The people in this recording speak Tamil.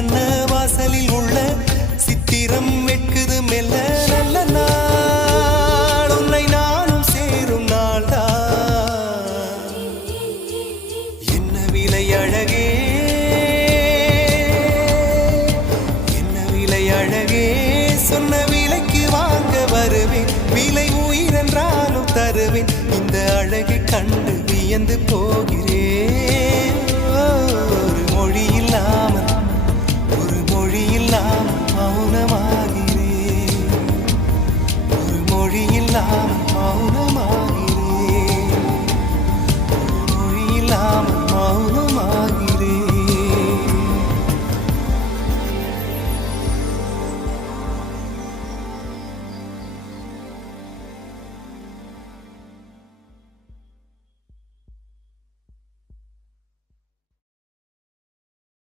சிற்றன்ன வாசலில் உள்ள சித்திரம் வெட்குது மெல்ல நல்ல நாள் உன்னை நானும் சேரும் நாள்தான் என்ன விலை அழகே என்ன விலை அழகே சொன்ன விலைக்கு வாங்க வருவேன் விலை உயிரென்றாலும் தருவேன் இந்த அழகை கண்டு வியந்து போகிறேன்